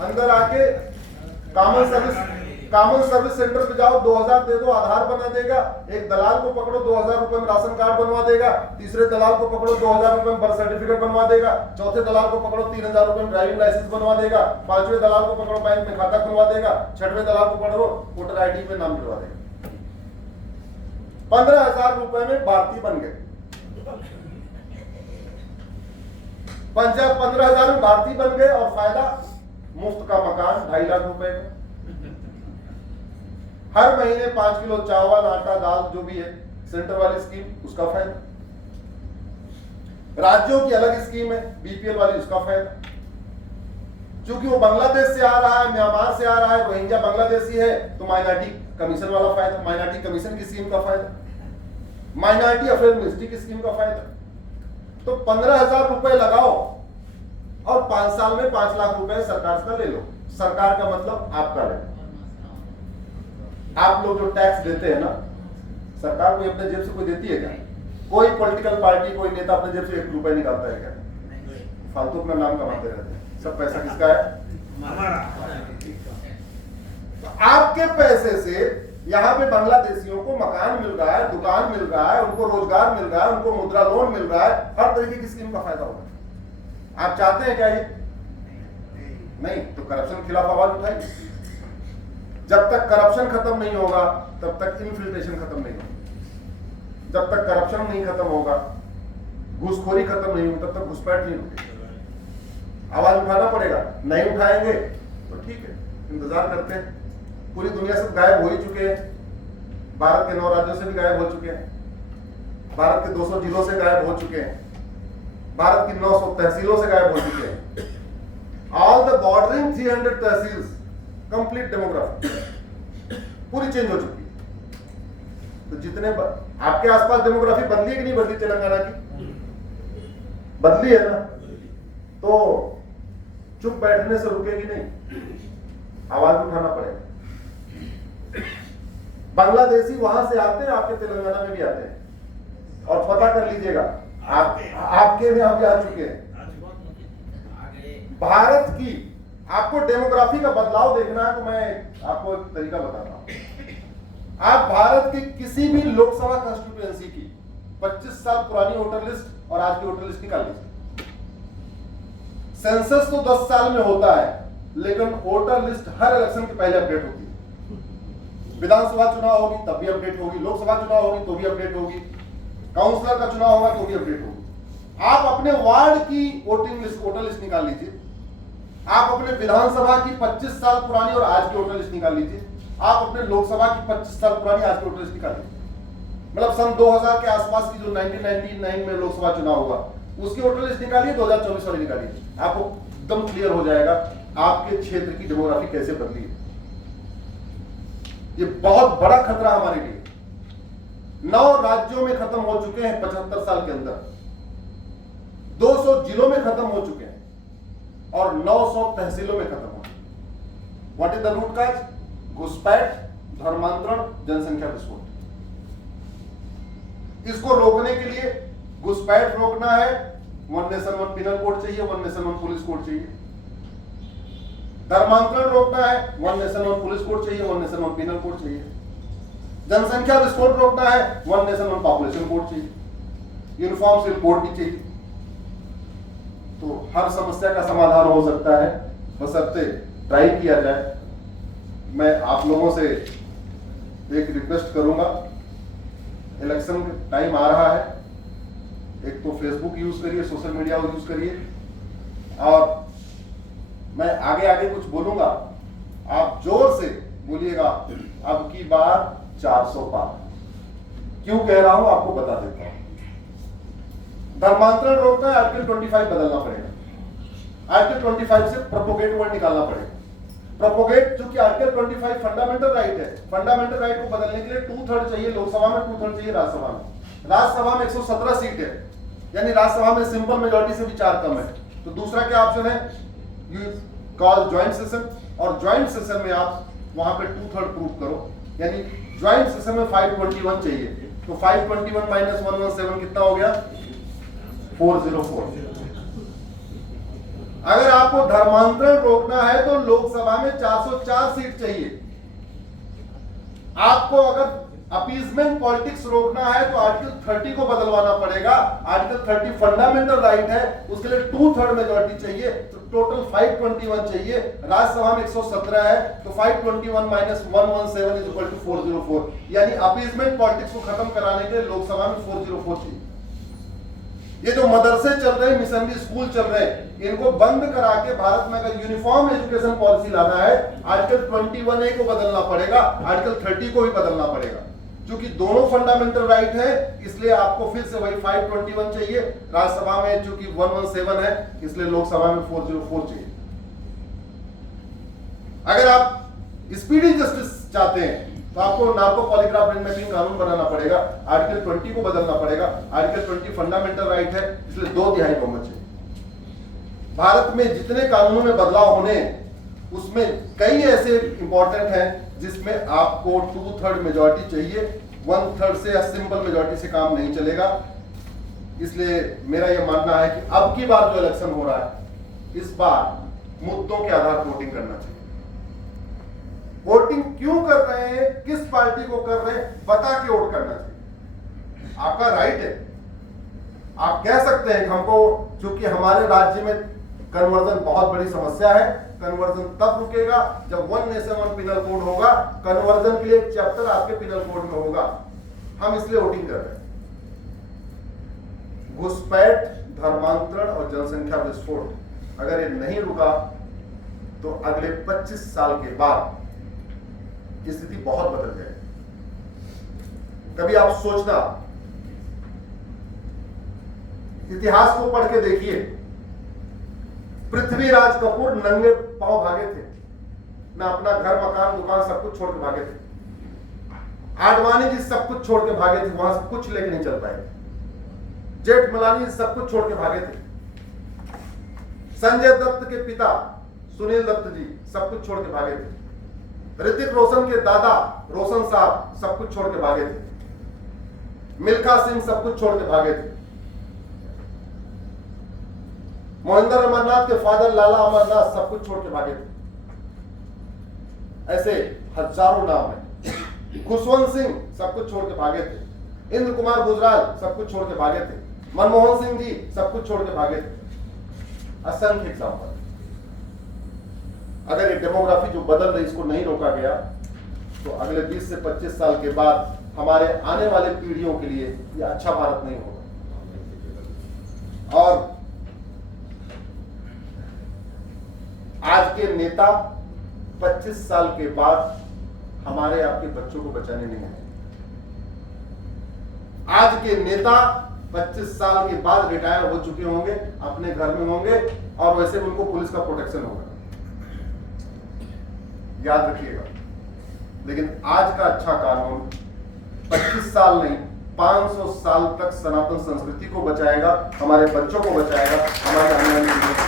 अंदर आके common service centre पे जाओ, 2000 दे दो, आधार बना देगा। एक दलाल को पकड़ो, 2000 रुपए में राशन कार्ड बनवा देगा। तीसरे दलाल को पकड़ो, 2000 रुपए में बर्थ सर्टिफिकेट बनवा देगा। चौथे दलाल को पकड़ो, 3000 रुपए में ड्राइविंग लाइसेंस बनवा देगा। पांचवें दलाल को पकड़ो, बैंक में खाता खुलवा देगा। छठवें दलाल को पकड़ो, वोटर आईडी पे नाम जुड़वा देगा। 15,000 रुपए में भारतीय बन गए। 15,000 में भारतीय बन गए और फायदा मुफ्त का मकान 2.5 लाख रुपए का। हर महीने 5 किलो चावल, आटा, दाल जो भी है, सेंटर वाली स्कीम उसका फायदा। राज्यों की अलग स्कीम है बीपीएल वाली, उसका फायदा। क्योंकि वो बांग्लादेश से आ रहा है, म्यांमार से आ रहा है, रोहिंग्या बांग्लादेशी है, तो माइनॉरिटी कमीशन वाला फायदा, माइनॉरिटी कमीशन की स्कीम का फायदा, माइनॉरिटी अफेयर मिनिस्ट्री की स्कीम का फायदा। तो 15,000 रुपए लगाओ और 5 साल में 5 लाख रुपए सरकार का ले लो। सरकार का मतलब आपका ले लो। आप लोग जो टैक्स देते हैं ना, सरकार कोई अपने जेब से कोई देती है क्या? कोई पॉलिटिकल पार्टी, कोई नेता अपने जेब से 1 रुपए निकालता है क्या? फालतू अपना नाम कमाते रहते हैं। सब पैसा किसका है? तो आपके पैसे से यहाँ पे बांग्लादेशियों को मकान मिल रहा है, दुकान मिल रहा है, उनको रोजगार मिल रहा है, उनको मुद्रा लोन मिल रहा है, हर तरीके की स्कीम का फायदा होगा। आप चाहते हैं क्या ये? नहीं, तो करप्शन के खिलाफ आवाज उठाइए। जब तक करप्शन खत्म नहीं होगा तब तक इन्फिल्ट्रेशन खत्म नहीं होगा। जब तक करप्शन नहीं खत्म होगा, घूसखोरी खत्म नहीं होगी, तब तक घुसपैठ नहीं होगी। आवाज उठाना पड़ेगा। नहीं उठाएंगे तो ठीक है, इंतजार करते हैं। पूरी दुनिया से गायब हो ही चुके हैं। भारत के 9 राज्यों से भी गायब हो चुके हैं। भारत के 200 जिलों से गायब हो चुके हैं। भारत की 900 तहसीलों से गायब हो चुके हैं। All the bordering 300 tehsils, complete demography पूरी चेंज हो चुकी है। तो जितने आपके आसपास डेमोग्राफी बदली है कि नहीं बदली? तेलंगाना की बदली है ना? तो चुप बैठने से रुकेगी नहीं, आवाज उठाना पड़ेगा। बांग्लादेशी वहां से आते हैं, आपके तेलंगाना में भी आते हैं, और पता कर लीजिएगा आपके में अभी आ चुके हैं। भारत की आपको डेमोग्राफी का बदलाव देखना है तो मैं आपको एक तरीका बताता हूं। आप भारत की किसी भी लोकसभा कंस्टिट्यूएंसी की 25 साल पुरानी वोटर लिस्ट और आज की वोटर लिस्ट निकाल लीजिए। सेंसस तो 10 साल में होता है, लेकिन वोटर लिस्ट हर इलेक्शन के पहले अपडेट होती है। विधानसभा चुनाव होगी तब भी अपडेट होगी, लोकसभा चुनाव होगी तो भी अपडेट होगी, काउंसिलर का चुनाव होगा तो भी अपडेट होगी। आप अपने वार्ड की वोटिंग लिस्ट, वोटर लिस्ट निकाल लीजिए। आप अपने विधानसभा की 25 साल पुरानी और आज की वोटर लिस्ट निकाल लीजिए। आप अपने लोकसभा की 25 साल पुरानी आज की वोटर लिस्ट निकाल लीजिए। मतलब सन 2000 के आसपास की जो 1999 में लोकसभा चुनाव हुआ उसकी वोटर लिस्ट निकालिए, 2024 वाली निकालिए, आपको एकदम क्लियर हो जाएगा आपके क्षेत्र की डेमोग्राफी कैसे बदली है। ये बहुत बड़ा खतरा हमारे लिए। 9 राज्यों में खत्म हो चुके हैं 75 साल के अंदर, 200 जिलों में खत्म हो चुके हैं और 900 तहसीलों में खत्म हो। What is the root cause? घुसपैठ, धर्मांतरण, जनसंख्या विस्फोट। इसको रोकने के लिए घुसपैठ रोकना है, 1 नेशन 1 पिनल कोड चाहिए, 1 नेशन 1 पुलिस कोड चाहिए। धर्मांतरण रोकना है, 1 नेशन 1 पुलिस कोड चाहिए, 1 नेशन 1 पिनल कोड चाहिए। जनसंख्या विस्फोट रोकना है, 1 नेशन 1 पॉपुलेशन कोड चाहिए, यूनिफॉर्म सिविल कोड भी चाहिए। तो हर समस्या का समाधान हो सकता है, बशर्ते ट्राई किया जाए। मैं आप लोगों से एक रिक्वेस्ट करूंगा, इलेक्शन टाइम आ रहा है, एक तो फेसबुक यूज करिए, सोशल मीडिया यूज करिए, और मैं आगे आगे कुछ बोलूंगा, आप जोर से बोलिएगा अब की बार 400 पार। क्यों कह रहा हूं आपको बता देता हूं। धर्मांतरण रोकना है, आर्टिकल 25 बदलना पड़ेगा। आर्टिकल 25 से प्रोपोगेट वर्ड निकालना पड़ेगा। प्रोपोगेट जो कि आर्टिकल 25 फंडामेंटल राइट है, फंडामेंटल राइट को बदलने के लिए 2/3 चाहिए लोकसभा में, 2/3 चाहिए राज्यसभा में। राज्यसभा में 117 सीट है, यानी राज्यसभा में सिंपल मेजॉरिटी से भी 4 कम है। तो दूसरा क्या ऑप्शन है? यू कॉल ज्वाइंट सेशन, और ज्वाइंट सेशन में आप वहां पे 2/3 प्रूव करो, यानी ज्वाइंट सेशन में 521 चाहिए। तो 521 माइनस 117 कितना हो गया? 404। अगर आपको धर्मांतरण रोकना है तो लोकसभा में 404 सीट चाहिए। आपको अगर अपीजमेंट पॉलिटिक्स रोकना है तो आर्टिकल 30 को बदलवाना पड़ेगा। आर्टिकल 30 फंडामेंटल राइट है, उसके लिए 2/3 मेजॉरिटी चाहिए, तो टोटल 521 चाहिए। राज्यसभा में 117 है, तो 521 माइनस 117 इज इक्वल टू 404। यानी अपीजमेंट पॉलिटिक्स को खत्म कराने के लिए लोकसभा में 404 चाहिए। ये जो मदरसे चल रहे हैं, मिशनरी स्कूल चल रहे हैं, इनको बंद करा के भारत में अगर यूनिफॉर्म एजुकेशन पॉलिसी लाना है, आर्टिकल 21A को बदलना पड़ेगा, आर्टिकल 30 को भी बदलना पड़ेगा। क्योंकि दोनों फंडामेंटल राइट है, इसलिए आपको फिर से वही 521 चाहिए। राज्यसभा में चूंकि 117 है, इसलिए लोकसभा में 404 चाहिए। अगर आप स्पीडी जस्टिस चाहते हैं तो आपको नार्को पॉलीग्राफ ब्रेन मैपिंग कानून बनाना पड़ेगा, आर्टिकल 20 को बदलना पड़ेगा। आर्टिकल 20 फंडामेंटल राइट है, इसलिए 2/3 बहुमत चाहिए। भारत में जितने कानूनों में बदलाव होने, उसमें कई ऐसे इंपॉर्टेंट हैं जिसमें आपको 2/3 मेजॉरिटी चाहिए। 1/3 से या सिंपल मेजॉरिटी से काम नहीं चलेगा। इसलिए मेरा यह मानना है कि अब की बार जो इलेक्शन हो रहा है, इस बार मुद्दों के आधार पर वोटिंग करना चाहिए। वोटिंग क्यों कर रहे हैं, किस पार्टी को कर रहे हैं, बता के वोट करना चाहिए। आपका राइट है। आप कह सकते हैं हमको, क्योंकि हमारे राज्य में कन्वर्जन बहुत बड़ी समस्या है, कन्वर्जन तब रुकेगा जब 1 नेशन 1 पिनल कोड होगा। कन्वर्जन के लिए एक चैप्टर आपके पिनल कोड में होगा। हम इसलिए वोटिंग कर रहे हैं। घुसपैठ, धर्मांतरण और जनसंख्या विस्फोट अगर ये नहीं रुका तो अगले 25 साल के बाद स्थिति बहुत बदल जाएगी। कभी आप सोचना, इतिहास को पढ़ के देखिए, पृथ्वीराज कपूर नंगे पांव भागे थे, ना अपना घर मकान दुकान सब कुछ छोड़ के भागे थे। आडवाणी जी सब कुछ छोड़ के भागे थे, वहां से कुछ लेके नहीं चल पाए। जेठमलानी जी सब कुछ छोड़ के भागे थे। संजय दत्त के पिता सुनील दत्त जी सब कुछ छोड़ के भागे थे। ऋतिक रोशन के दादा रोशन साहब सब कुछ छोड़ के भागे थे। मिल्खा सिंह सब कुछ छोड़ के भागे थे। मोहिंदर अमरनाथ के फादर लाला अमरनाथ सब कुछ छोड़ के भागे थे। ऐसे हजारों नाम है। खुशवंत सिंह सब कुछ छोड़ के भागे थे। इंद्र कुमार गुजराल सब कुछ छोड़ के भागे थे। मनमोहन सिंह जी सब कुछ छोड़ के भागे थे। असंख्य एग्जाम्पल। अगर ये डेमोग्राफी जो बदल रही, इसको नहीं रोका गया तो अगले 20 से 25 साल के बाद हमारे आने वाले पीढ़ियों के लिए ये अच्छा भारत नहीं होगा। और आज के नेता 25 साल के बाद हमारे आपके बच्चों को बचाने नहीं आए। आज के नेता 25 साल के बाद रिटायर हो चुके होंगे, अपने घर में होंगे और वैसे उनको पुलिस का प्रोटेक्शन होगा। याद रखिएगा। लेकिन आज का अच्छा कानून 25 साल नहीं, 500 साल तक सनातन संस्कृति को बचाएगा, हमारे बच्चों को बचाएगा, हमारे आने वाली पीढ़ी को।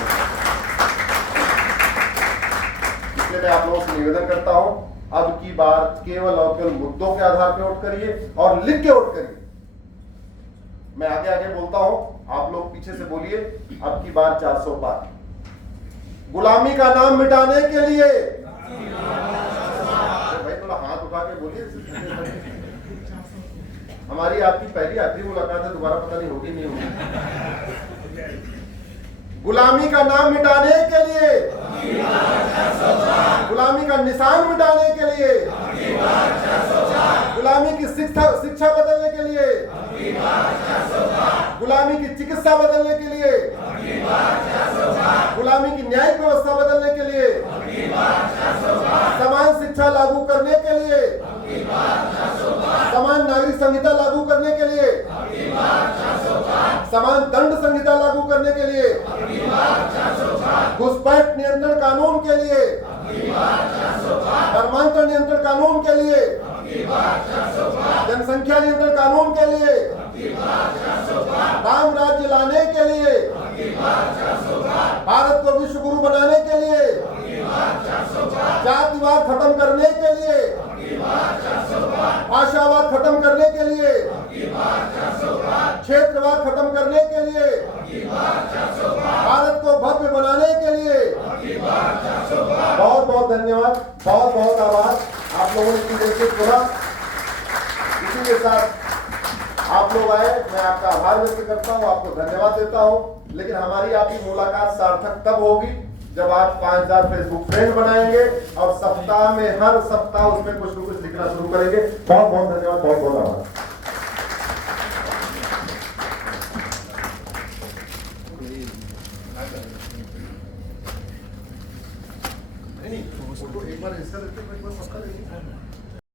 इसलिए मैं आप लोगों से निवेदन करता हूं, अब की बार केवल और केवल मुद्दों के आधार पर वोट करिए और लिख के वोट करिए। मैं आगे आगे बोलता हूं, आप लोग पीछे से बोलिए। अब की बार 400 पार। गुलामी का नाम मिटाने के लिए भाई थोड़ा हाथ उठा के बोलिए। हमारी आपकी पहली आखिरी मुलाकात है, दोबारा पता नहीं होगी नहीं होगी। गुलामी का नाम मिटाने के लिए, गुलामी का निशान मिटाने के लिए, गुलामी की शिक्षा बदलने के लिए, गुलामी की चिकित्सा बदलने के लिए, गुलामी की न्यायिक व्यवस्था बदलने के लिए, समान शिक्षा लागू करने के लिए, समान नागरिक संहिता लागू करने के लिए, समान दंड संहिता लागू करने के लिए, घुसपैठ नियंत्रण कानून के लिए, धर्मांतरण नियंत्रण कानून के लिए, जनसंख्या नियंत्रण कानून के लिए, राम राज्य लाने के लिए, भारत को विश्व गुरु बनाने के लिए, जातिवाद खत्म करने के लिए, भाषावाद खत्म करने के लिए, क्षेत्रवाद खत्म करने के लिए, भारत को भव्य बनाने के लिए, बहुत बहुत धन्यवाद, बहुत बहुत आभार आप लोगों ने इतनी देर से सुना। इसी के साथ आप लोग आए, मैं आपका आभार व्यक्त करता हूं, आपको धन्यवाद देता हूं। लेकिन हमारी आपकी मुलाकात सार्थक तब होगी जब आप 5000 फेसबुक फ्रेंड बनाएंगे और सप्ताह में हर सप्ताह उसमें कुछ न कुछ लिखना शुरू करेंगे। बहुत बहुत धन्यवाद, बहुत बहुत आभार। फोटो एक बार ऐसा लगता है, एक बार पक्का लेंगे।